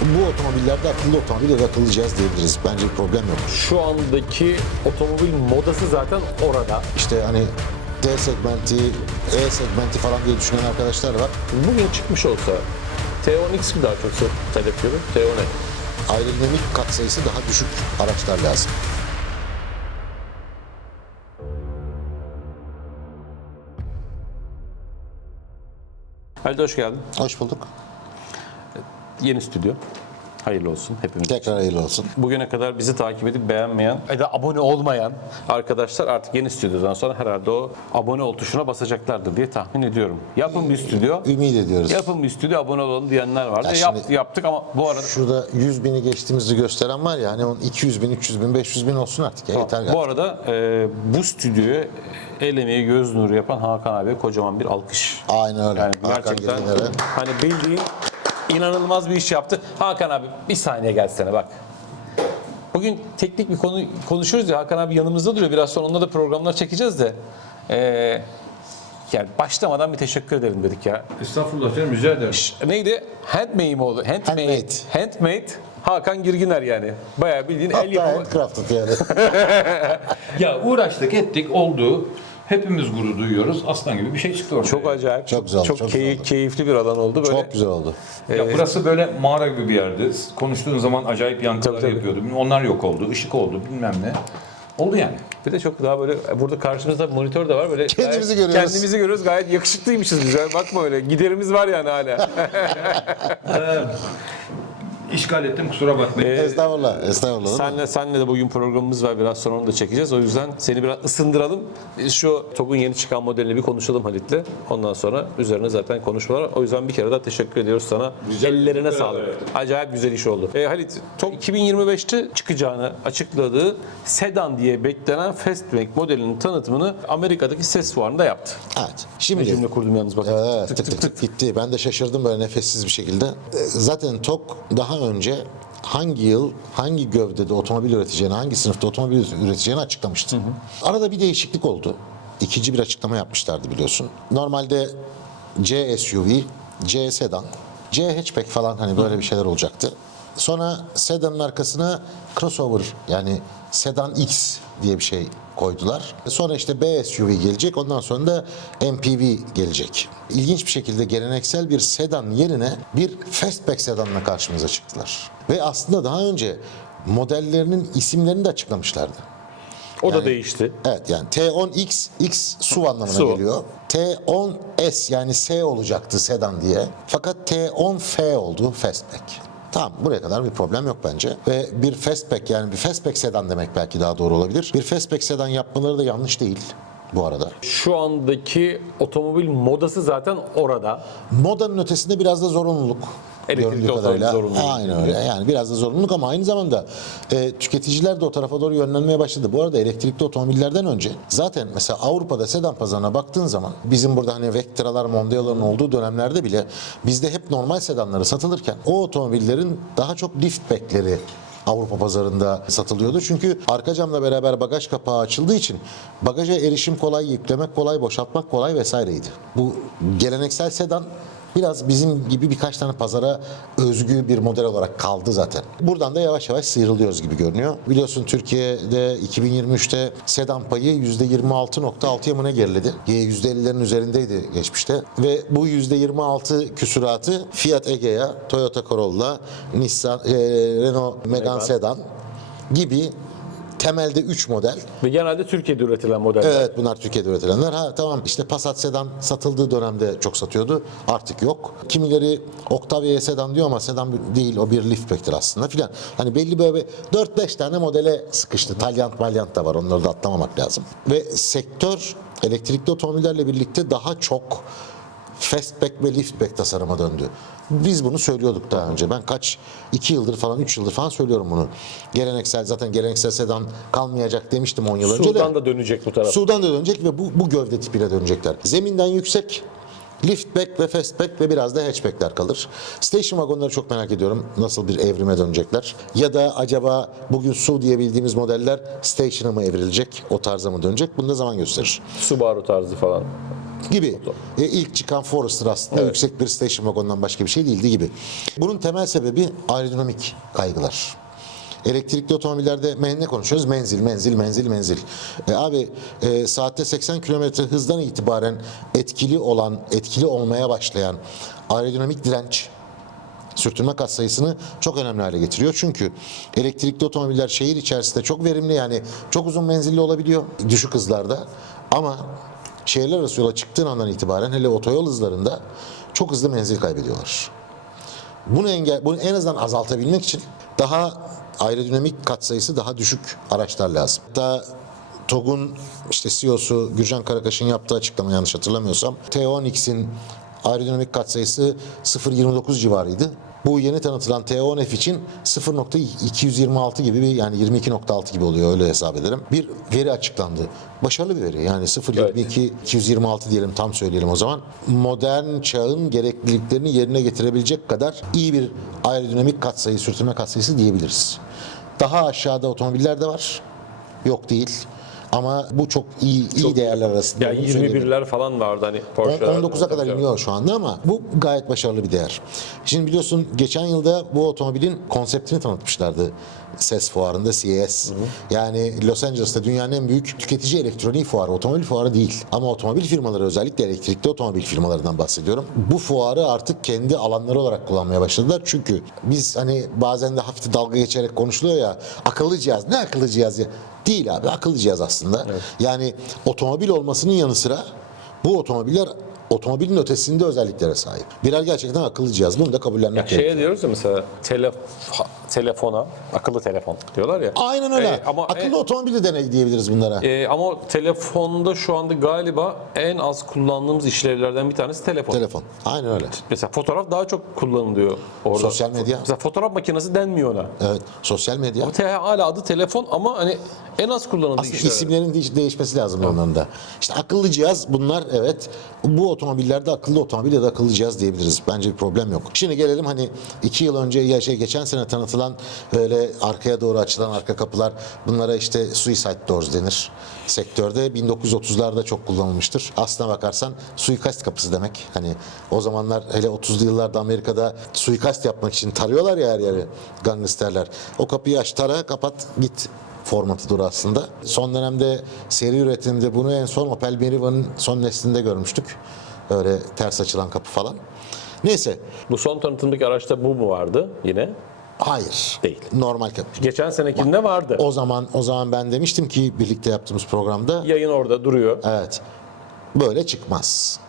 Bu otomobillerde akıllı otomobil ya da akıllı cihaz diyebiliriz. Bence bir problem yok. Şu andaki otomobil modası zaten orada. İşte hani D segmenti, E segmenti falan diye düşünen arkadaşlar var. Bugün çıkmış olsa T10X mi daha çok talep görür? T10E. Aerodinamik katsayısı daha düşük araçlar lazım. Halide hoş geldin. Hoş bulduk. Yeni stüdyo. Hayırlı olsun hepimiz. Tekrar hayırlı olsun. Bugüne kadar bizi takip edip beğenmeyen ya da abone olmayan arkadaşlar artık yeni stüdyodan sonra herhalde o abone ol tuşuna basacaklardır diye tahmin ediyorum. Yapın bir stüdyo. Ümit ediyoruz. Yapın bir stüdyo abone olalım diyenler vardı. Ya şimdi- yap- yaptık ama bu arada Şurada 100 bini geçtiğimizi gösteren var ya hani onun 200 bin, 300 bin, 500 bin olsun artık ya yeter. bu arada e, bu stüdyoyu el emeği göz nuru yapan Hakan abi kocaman bir alkış. Aynen öyle. Yani Hakan gerçekten Gelinler'e. hani bildiğin inanılmaz bir iş yaptı. Hakan abi bir saniye gelsene bak. Bugün teknik bir konu konuşuyoruz ya Hakan abi yanımızda duruyor. Biraz sonra onunla da programlar çekeceğiz de. Ee, yani başlamadan bir teşekkür edelim dedik ya. Estağfurullah canım rica ederim. Ş- Neydi? Handmade mi oldu? Handmade. Handmade. Handmade. Hakan Girginer yani. Bayağı bildiğin el Hatta yapımı. handcrafted yani. Ya uğraştık ettik oldu. Hepimiz gurur duyuyoruz. Aslan gibi bir şey çıktı ortaya. Çok acayip. Çok güzel Çok, çok keyif- güzel keyifli bir alan oldu. Böyle Çok güzel oldu. Ya burası böyle mağara gibi bir yerdi. Konuştuğun zaman acayip yankılar Tabii, tabii. yapıyordu. Onlar yok oldu. ışık oldu bilmem ne. Oldu yani. Bir de çok daha böyle burada karşımızda monitör de var böyle. Kendimizi gayet- görüyoruz. Kendimizi görüyoruz. Gayet yakışıklıymışız biz. Yani bakma öyle. Giderimiz var yani hala. İşgal ettim kusura bakmayın. Estağfurullah, estağfurullah. senle senle de bugün programımız var. Biraz sonra onu da çekeceğiz. O yüzden seni biraz ısındıralım. Şu TOG'un yeni çıkan modelini bir konuşalım Halit'le. Ondan sonra üzerine zaten konuşmalar. var. O yüzden bir kere daha teşekkür ediyoruz sana. Ellerine sağlık. Acayip güzel iş oldu. E, Halit, TOG 2025'te çıkacağını açıkladığı sedan diye beklenen Fastback modelinin tanıtımını Amerika'daki ses fuarında yaptı. Evet. Bir Şimdi cümle kurdum yalnız bak. Evet, tık tık tık gitti. Ben de şaşırdım böyle nefessiz bir şekilde. Zaten TOK daha önce hangi yıl, hangi gövdede otomobil üreteceğini, hangi sınıfta otomobil üreteceğini açıklamıştı. Arada bir değişiklik oldu. İkinci bir açıklama yapmışlardı biliyorsun. Normalde C SUV, C sedan, C hatchback falan hani böyle bir şeyler olacaktı. Sonra sedanın arkasına crossover yani sedan X diye bir şey koydular. Sonra işte B SUV gelecek. Ondan sonra da MPV gelecek. İlginç bir şekilde geleneksel bir sedan yerine bir fastback sedanla karşımıza çıktılar. Ve aslında daha önce modellerinin isimlerini de açıklamışlardı. O da değişti. Evet yani T10X X SUV anlamına SUV. geliyor. T10S yani S olacaktı sedan diye. Fakat T10F oldu fastback. Tamam buraya kadar bir problem yok bence. Ve bir fastback yani bir fastback sedan demek belki daha doğru olabilir. Bir fastback sedan yapmaları da yanlış değil bu arada. Şu andaki otomobil modası zaten orada. Modanın ötesinde biraz da zorunluluk. Elektrikli kadarıyla. zorunluluğu. Aynen öyle. Yani biraz da zorunluluk ama aynı zamanda e, tüketiciler de o tarafa doğru yönlenmeye başladı. Bu arada elektrikli otomobillerden önce zaten mesela Avrupa'da sedan pazarına baktığın zaman bizim burada hani Vectra'lar, Mondial'ların olduğu dönemlerde bile bizde hep normal sedanları satılırken o otomobillerin daha çok liftback'leri Avrupa pazarında satılıyordu. Çünkü arka camla beraber bagaj kapağı açıldığı için bagaja erişim kolay, yüklemek kolay, boşaltmak kolay vesaireydi. Bu geleneksel sedan biraz bizim gibi birkaç tane pazara özgü bir model olarak kaldı zaten. Buradan da yavaş yavaş sıyrılıyoruz gibi görünüyor. Biliyorsun Türkiye'de 2023'te sedan payı %26.6'ya mı ne geriledi? %50'lerin üzerindeydi geçmişte. Ve bu %26 küsuratı Fiat Egea, Toyota Corolla, Nissan, e, Renault Megane Megane. Sedan gibi temelde 3 model. Ve genelde Türkiye'de üretilen modeller. Evet bunlar Türkiye'de üretilenler. Ha tamam işte Passat sedan satıldığı dönemde çok satıyordu. Artık yok. Kimileri Octavia'ya sedan diyor ama sedan değil o bir liftback'tir aslında filan. Hani belli böyle 4-5 tane modele sıkıştı. Talyant malyant da var onları da atlamamak lazım. Ve sektör elektrikli otomobillerle birlikte daha çok fastback ve liftback tasarıma döndü. Biz bunu söylüyorduk daha önce. Ben kaç, iki yıldır falan, üç yıldır falan söylüyorum bunu. Geleneksel, zaten geleneksel sedan kalmayacak demiştim 10 yıl önce de. Sudan da dönecek bu tarafa. Sudan da dönecek ve bu, bu gövde tipiyle dönecekler. Zeminden yüksek, liftback ve fastback ve biraz da hatchbackler kalır. Station wagonları çok merak ediyorum. Nasıl bir evrime dönecekler? Ya da acaba bugün su diye bildiğimiz modeller station'a mı evrilecek? O tarza mı dönecek? Bunu da zaman gösterir. Subaru tarzı falan. Gibi. E, ilk çıkan Forester aslında yüksek bir station wagon'dan başka bir şey değildi gibi. Bunun temel sebebi aerodinamik kaygılar. Elektrikli otomobillerde ne konuşuyoruz? Menzil, menzil, menzil, menzil. E, abi e, saatte 80 kilometre hızdan itibaren etkili olan, etkili olmaya başlayan aerodinamik direnç sürtünme katsayısını çok önemli hale getiriyor. Çünkü elektrikli otomobiller şehir içerisinde çok verimli yani çok uzun menzilli olabiliyor düşük hızlarda ama şehirler arası yola çıktığın andan itibaren hele otoyol hızlarında çok hızlı menzil kaybediyorlar. Bunu engel, bunu en azından azaltabilmek için daha aerodinamik katsayısı daha düşük araçlar lazım. Hatta TOG'un işte CEO'su Gürcan Karakaş'ın yaptığı açıklama yanlış hatırlamıyorsam T10X'in aerodinamik katsayısı 0.29 civarıydı. Bu yeni tanıtılan T10F için 0.226 gibi bir yani 22.6 gibi oluyor öyle hesap ederim. Bir veri açıklandı. Başarılı bir veri. Yani 0.22 226 diyelim tam söyleyelim o zaman. Modern çağın gerekliliklerini yerine getirebilecek kadar iyi bir aerodinamik katsayı, sürtünme katsayısı diyebiliriz. Daha aşağıda otomobiller de var. Yok değil. Ama bu çok iyi iyi değerler arasında. Ya olduğunu söyleyebilirim. 21'ler falan vardı hani Porsche. 19'a kadar iniyor şu anda ama bu gayet başarılı bir değer. Şimdi biliyorsun geçen yılda bu otomobilin konseptini tanıtmışlardı SES fuarında CES. Yani Los Angeles'ta dünyanın en büyük tüketici elektroniği fuarı, otomobil fuarı değil. Ama otomobil firmaları özellikle elektrikli otomobil firmalarından bahsediyorum. Bu fuarı artık kendi alanları olarak kullanmaya başladılar. Çünkü biz hani bazen de hafif dalga geçerek konuşuluyor ya akıllı cihaz ne akıllı cihaz ya? Değil abi akıllı cihaz aslında. Yani otomobil olmasının yanı sıra bu otomobiller otomobilin ötesinde özelliklere sahip. Birer gerçekten akıllı cihaz. Bunu da kabullenmek Ya gerekiyor. şeye diyoruz ya mesela telef telefona, akıllı telefon diyorlar ya. Aynen öyle. E, ama akıllı otomobil de deney diyebiliriz bunlara. e, ama telefonda şu anda galiba en az kullandığımız işlevlerden bir tanesi telefon. Telefon. Aynen öyle. Mesela fotoğraf daha çok kullanılıyor orada. Sosyal medya. Mesela fotoğraf makinesi denmiyor ona. Evet. Sosyal medya. Ama hala adı telefon ama hani en az kullanıldığı Aslında işler. isimlerin değiş- değişmesi lazım onların da. İşte akıllı cihaz bunlar evet. Bu otomobillerde akıllı otomobil ya da akıllı cihaz diyebiliriz. Bence bir problem yok. Şimdi gelelim hani iki yıl önce ya şey geçen sene tanıtılan böyle arkaya doğru açılan arka kapılar bunlara işte suicide doors denir. Sektörde 1930'larda çok kullanılmıştır. Aslına bakarsan suikast kapısı demek. Hani o zamanlar hele 30'lu yıllarda Amerika'da suikast yapmak için tarıyorlar ya her yeri gangsterler. O kapıyı aç tara kapat git formatıdır aslında. Son dönemde seri üretimde bunu en son Opel Meriva'nın son neslinde görmüştük. Öyle ters açılan kapı falan. Neyse. Bu son tanıtımdaki araçta bu mu vardı yine? Hayır. Değil. Normal kapı. Geçen senekinde vardı. O zaman o zaman ben demiştim ki birlikte yaptığımız programda Yayın orada duruyor. evet. Böyle çıkmaz.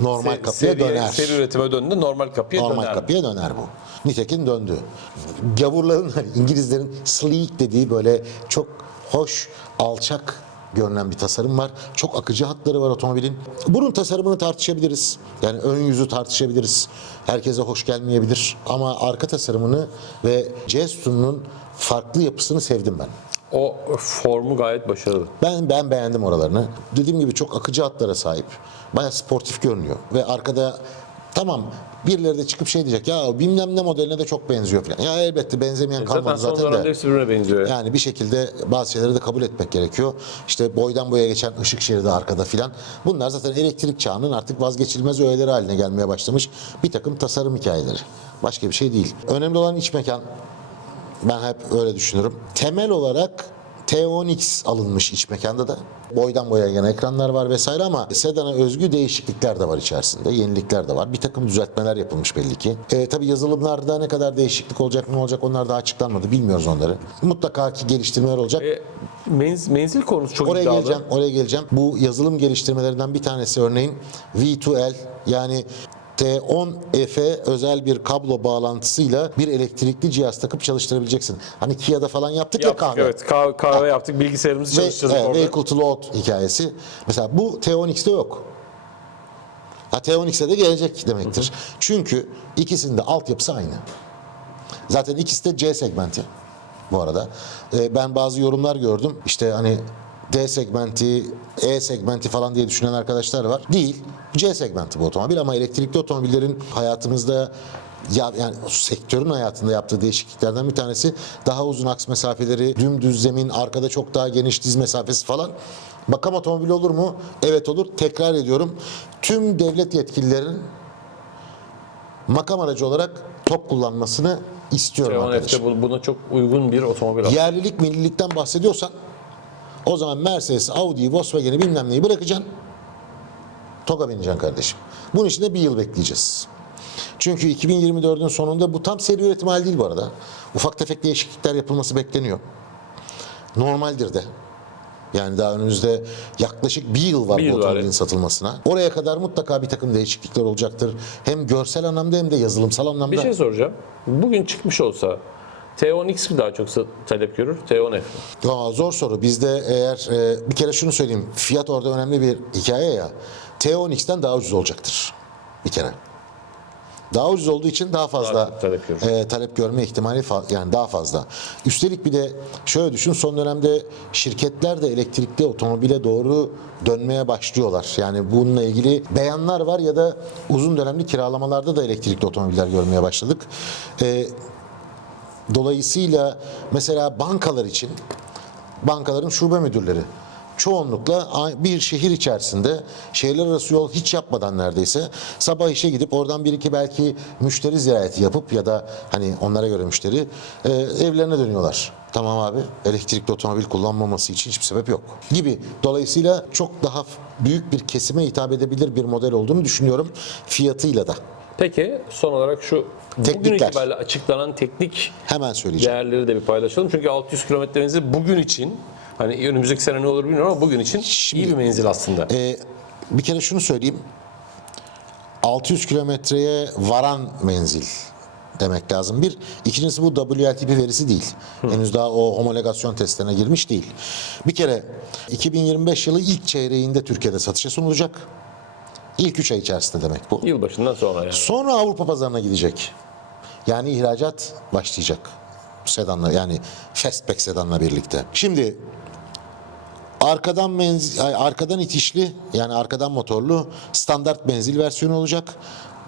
Normal Se- kapıya seri, döner. Seri üretime döndü normal kapıya Normal döner. kapıya döner bu. Nitekim döndü. Gavurların, hani İngilizlerin sleek dediği böyle çok hoş, alçak görünen bir tasarım var. Çok akıcı hatları var otomobilin. Bunun tasarımını tartışabiliriz. Yani ön yüzü tartışabiliriz. Herkese hoş gelmeyebilir. Ama arka tasarımını ve C sütununun farklı yapısını sevdim ben. O formu gayet başarılı. Ben ben beğendim oralarını. Dediğim gibi çok akıcı hatlara sahip. Baya sportif görünüyor. Ve arkada tamam birileri de çıkıp şey diyecek ya bilmem ne modeline de çok benziyor falan. Ya elbette benzemeyen Zaten kalmadı zaten dönemde de. hepsi birbirine benziyor. Yani bir şekilde bazı şeyleri de kabul etmek gerekiyor. İşte boydan boya geçen ışık şeridi arkada filan. Bunlar zaten elektrik çağının artık vazgeçilmez öğeleri haline gelmeye başlamış bir takım tasarım hikayeleri. Başka bir şey değil. Önemli olan iç mekan. Ben hep öyle düşünürüm. Temel olarak T10X alınmış iç mekanda da. Boydan boya gelen ekranlar var vesaire ama sedana özgü değişiklikler de var içerisinde. Yenilikler de var. Bir takım düzeltmeler yapılmış belli ki. E, tabii yazılımlarda ne kadar değişiklik olacak ne olacak onlar daha açıklanmadı. Bilmiyoruz onları. Mutlaka ki geliştirmeler olacak. E, menz- menzil konusu çok Oraya iddialı. geleceğim, oraya geleceğim. Bu yazılım geliştirmelerinden bir tanesi örneğin V2L yani T10F'e özel bir kablo bağlantısıyla bir elektrikli cihaz takıp çalıştırabileceksin. Hani Kia'da falan yaptık, ya Yaptık, kahve. evet kahve, kahve yaptık bilgisayarımızı çalıştırdık evet, orada. vehicle to load hikayesi. Mesela bu T10X'te yok. Ha, T10X'e de gelecek demektir. Çünkü ikisinin de altyapısı aynı. Zaten ikisi de C segmenti bu arada. Ee, ben bazı yorumlar gördüm. İşte hani D segmenti, E segmenti falan diye düşünen arkadaşlar var. Değil. C segmenti bu otomobil ama elektrikli otomobillerin hayatımızda ya yani sektörün hayatında yaptığı değişikliklerden bir tanesi daha uzun aks mesafeleri, dümdüz zemin, arkada çok daha geniş diz mesafesi falan. Makam otomobili olur mu? Evet olur. Tekrar ediyorum. Tüm devlet yetkililerin makam aracı olarak top kullanmasını istiyorum arkadaşım. T10F'de bu- buna çok uygun bir otomobil aslında. Yerlilik, millilikten bahsediyorsan o zaman Mercedes, Audi, Volkswagen'i bilmem neyi bırakacaksın. TOG'a bineceksin kardeşim. Bunun için de bir yıl bekleyeceğiz. Çünkü 2024'ün sonunda bu tam seri üretim hali değil bu arada. Ufak tefek değişiklikler yapılması bekleniyor. Normaldir de. Yani daha önümüzde yaklaşık bir yıl var Bir bu yıl var, otomobilin evet. satılmasına. Oraya kadar mutlaka bir takım değişiklikler olacaktır. Hem görsel anlamda hem de yazılımsal anlamda. Bir şey soracağım. Bugün çıkmış olsa T10X mi daha çok talep görür, T10F mi? Aa, zor soru. Bizde eğer e, bir kere şunu söyleyeyim. Fiyat orada önemli bir hikaye ya. T10X'ten daha ucuz olacaktır. Bir kere. Daha ucuz olduğu için daha fazla Daha talep görür. e, talep görme ihtimali yani daha fazla. Üstelik bir de şöyle düşün son dönemde şirketler de elektrikli otomobile doğru dönmeye başlıyorlar. Yani bununla ilgili beyanlar var ya da uzun dönemli kiralamalarda da elektrikli otomobiller görmeye başladık. E, Dolayısıyla mesela bankalar için bankaların şube müdürleri çoğunlukla bir şehir içerisinde şehirler arası yol hiç yapmadan neredeyse sabah işe gidip oradan bir iki belki müşteri ziyareti yapıp ya da hani onlara göre müşteri e, evlerine dönüyorlar. Tamam abi elektrikli otomobil kullanmaması için hiçbir sebep yok gibi. Dolayısıyla çok daha büyük bir kesime hitap edebilir bir model olduğunu düşünüyorum fiyatıyla da. Peki son olarak şu bugün Teknikler. itibariyle açıklanan teknik Hemen söyleyeceğim. değerleri de bir paylaşalım. Çünkü 600 kilometre menzil bugün için hani önümüzdeki sene ne olur bilmiyorum ama bugün için iyi bir menzil aslında. Ee, bir kere şunu söyleyeyim. 600 kilometreye varan menzil demek lazım. Bir. İkincisi bu WLTP verisi değil. Henüz daha o homologasyon testlerine girmiş değil. Bir kere 2025 yılı ilk çeyreğinde Türkiye'de satışa sunulacak. İlk 3 ay içerisinde demek bu. Yılbaşından sonra yani. Sonra Avrupa pazarına gidecek. Yani ihracat başlayacak. Sedanla yani fastback sedanla birlikte. Şimdi arkadan menzil, arkadan itişli yani arkadan motorlu standart menzil versiyonu olacak.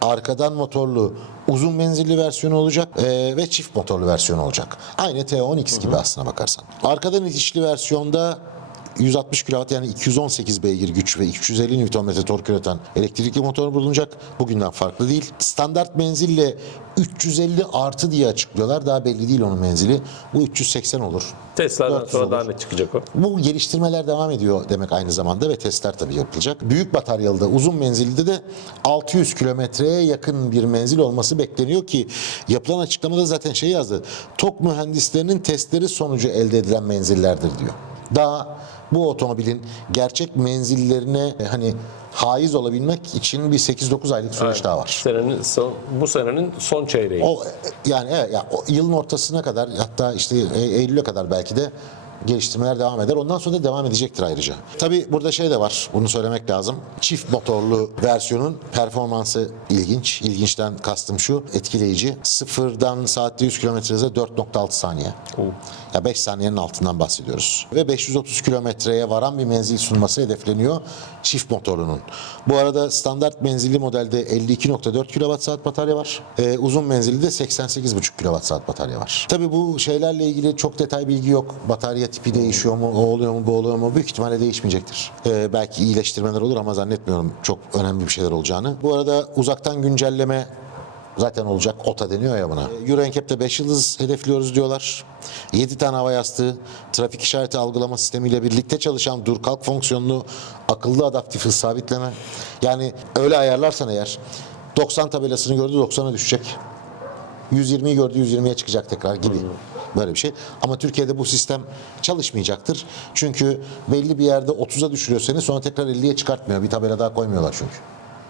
Arkadan motorlu uzun menzilli versiyonu olacak eee, ve çift motorlu versiyonu olacak. Aynı T10X gibi aslına bakarsan. Arkadan itişli versiyonda 160 kW yani 218 beygir güç ve 350 Nm tork üreten elektrikli motor bulunacak. Bugünden farklı değil. Standart menzille 350 artı diye açıklıyorlar. Daha belli değil onun menzili. Bu 380 olur. Tesla'dan 400 sonra olur. daha ne çıkacak o? Bu geliştirmeler devam ediyor demek aynı zamanda ve testler tabii yapılacak. Büyük bataryalı da uzun menzilde de 600 kilometreye yakın bir menzil olması bekleniyor ki yapılan açıklamada zaten şey yazdı. TOK mühendislerinin testleri sonucu elde edilen menzillerdir diyor. Daha bu otomobilin gerçek menzillerine e, hani haiz olabilmek için bir 8-9 aylık süreç daha var. Senenin son, bu senenin son çeyreği. O yani evet, ya, o yılın ortasına kadar hatta işte E- Eylül'e kadar belki de geliştirmeler devam eder. Ondan sonra da devam edecektir ayrıca. Tabii burada şey de var. Bunu söylemek lazım. Çift motorlu versiyonun performansı ilginç. İlginçten kastım şu. Etkileyici. Sıfırdan saatte 100 km hıza 4.6 saniye. Ya 5 saniyenin altından bahsediyoruz. Ve 530 kilometreye varan bir menzil sunması hedefleniyor çift motorunun. Bu arada standart menzilli modelde 52.4 kWh batarya var. Ee, uzun menzilli de 88.5 kWh batarya var. Tabii bu şeylerle ilgili çok detay bilgi yok. Batarya tipi değişiyor mu, o oluyor mu, bu oluyor mu? Büyük ihtimalle değişmeyecektir. Ee, belki iyileştirmeler olur ama zannetmiyorum çok önemli bir şeyler olacağını. Bu arada uzaktan güncelleme Zaten olacak. OTA deniyor ya buna. Euro NCAP'te 5 yıldız hedefliyoruz diyorlar. 7 tane hava yastığı, trafik işareti algılama sistemiyle birlikte çalışan dur kalk fonksiyonlu akıllı adaptif hız sabitleme. Yani öyle ayarlarsan eğer 90 tabelasını gördü 90'a düşecek. 120'yi gördü 120'ye çıkacak tekrar gibi. Böyle bir şey. Ama Türkiye'de bu sistem çalışmayacaktır. Çünkü belli bir yerde 30'a düşürüyor seni sonra tekrar 50'ye çıkartmıyor. Bir tabela daha koymuyorlar çünkü.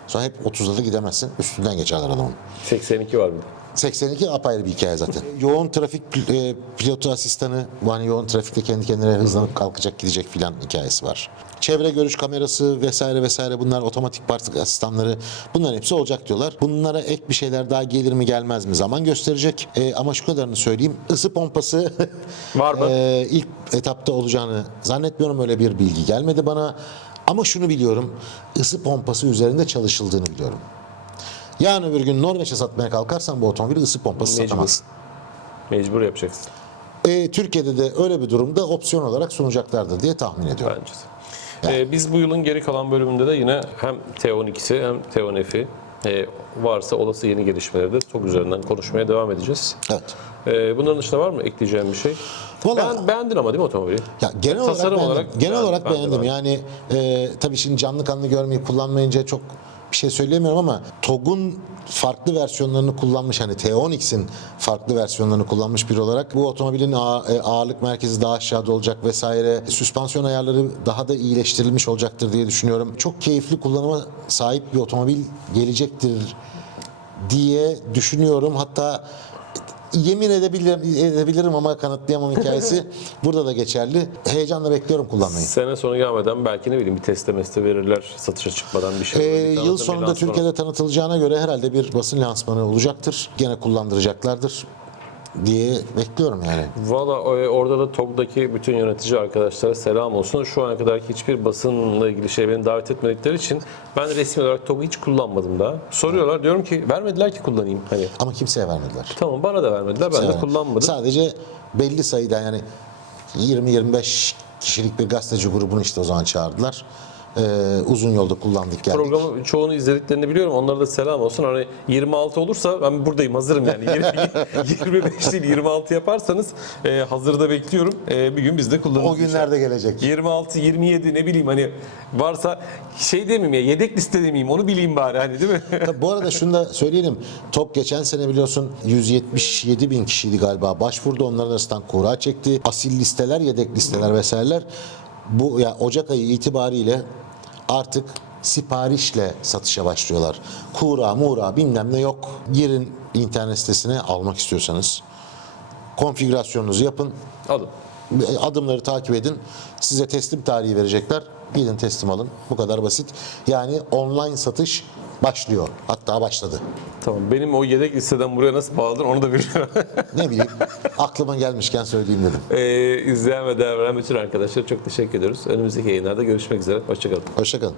Sonra hep 30'da da gidemezsin. Üstünden geçerler adamın. 82 var de. 82 apayrı bir hikaye zaten. yoğun trafik e, pilotu asistanı, hani yoğun trafikte kendi kendine hızlanıp kalkacak gidecek filan hikayesi var. Çevre görüş kamerası vesaire vesaire bunlar otomatik park asistanları bunların hepsi olacak diyorlar. Bunlara ek bir şeyler daha gelir mi gelmez mi zaman gösterecek. E, ama şu kadarını söyleyeyim. Isı pompası Var mı? e, ilk etapta olacağını zannetmiyorum öyle bir bilgi gelmedi bana. Ama şunu biliyorum. ısı pompası üzerinde çalışıldığını biliyorum. Yarın öbür gün Norveç'e satmaya kalkarsan bu otomobili ısı pompası Mecbur. satamazsın. Mecbur yapacaksın. E, Türkiye'de de öyle bir durumda opsiyon olarak sunacaklardır diye tahmin ediyorum. Bence de. Ee, biz bu yılın geri kalan bölümünde de yine hem T12'si hem T10F'i e, varsa olası yeni gelişmeleri de TOG üzerinden konuşmaya devam edeceğiz. Evet. Ee, bunların dışında var mı ekleyeceğim bir şey? Vallahi- Ben, beğendin ama değil mi otomobili? Ya genel olarak Tasarım beğendim. olarak genel olarak beğendim. ben. Yani e, tabii şimdi canlı kanlı görmeyi kullanmayınca çok bir şey söyleyemiyorum ama TOG'un farklı versiyonlarını kullanmış hani T10X'in farklı versiyonlarını kullanmış biri olarak bu otomobilin e, ağırlık merkezi daha aşağıda olacak vesaire. Süspansiyon ayarları daha da iyileştirilmiş olacaktır diye düşünüyorum. Çok keyifli kullanıma sahip bir otomobil gelecektir diye düşünüyorum. Hatta yemin edebilirim, edebilirim ama kanıtlayamam hikayesi burada da geçerli. Heyecanla bekliyorum kullanmayı. Sene sonu gelmeden belki ne bileyim bir teste meste verirler satışa çıkmadan bir şey. Ee, yıl sonunda. Türkiye'de tanıtılacağına göre herhalde bir basın lansmanı olacaktır. Gene kullandıracaklardır diye bekliyorum yani. Valla e, orada da TOG'daki bütün yönetici arkadaşlara selam olsun. Şu ana kadar hiçbir basınla ilgili şey beni davet etmedikleri için ben resmi olarak TOG'u hiç kullanmadım daha. Soruyorlar diyorum ki vermediler ki kullanayım. Hani Ama kimseye vermediler. tamam bana da vermediler ben de Evet. kullanmadım. Sadece belli sayıda yani 20-25 kişilik bir gazeteci grubunu işte o zaman çağırdılar. Ee, uzun yolda kullandık geldik. Programı çoğunu izlediklerini biliyorum. Onlara da selam olsun. Hani 26 olursa ben buradayım hazırım yani. 25 değil 26 yaparsanız e, hazırda bekliyorum. E, bir gün biz de kullanırız. O günlerde gelecek. 26, 27 ne bileyim hani varsa şey demeyeyim ya yedek liste demeyeyim onu bileyim bari hani değil mi? Tabii bu arada şunu da söyleyelim. TOP geçen sene biliyorsun 177 bin kişiydi galiba. Başvurdu onların arasından kura çekti. Asil listeler, yedek listeler vesaireler. Bu ya Ocak ayı itibariyle artık siparişle satışa başlıyorlar. Kura, muğra bilmem ne yok. Girin internet sitesine almak istiyorsanız. Konfigürasyonunuzu yapın. Alın. Adımları takip edin. Size teslim tarihi verecekler. Gidin teslim alın. Bu kadar basit. Yani online satış başlıyor. Hatta başladı. Tamam benim o yedek listeden buraya nasıl bağladın onu da bilmiyorum. Ne bileyim aklıma gelmişken söyleyeyim dedim. ee, izleyen ve değer veren bütün arkadaşlara çok teşekkür ediyoruz. Önümüzdeki yayınlarda görüşmek üzere. Hoşçakalın. Hoşçakalın.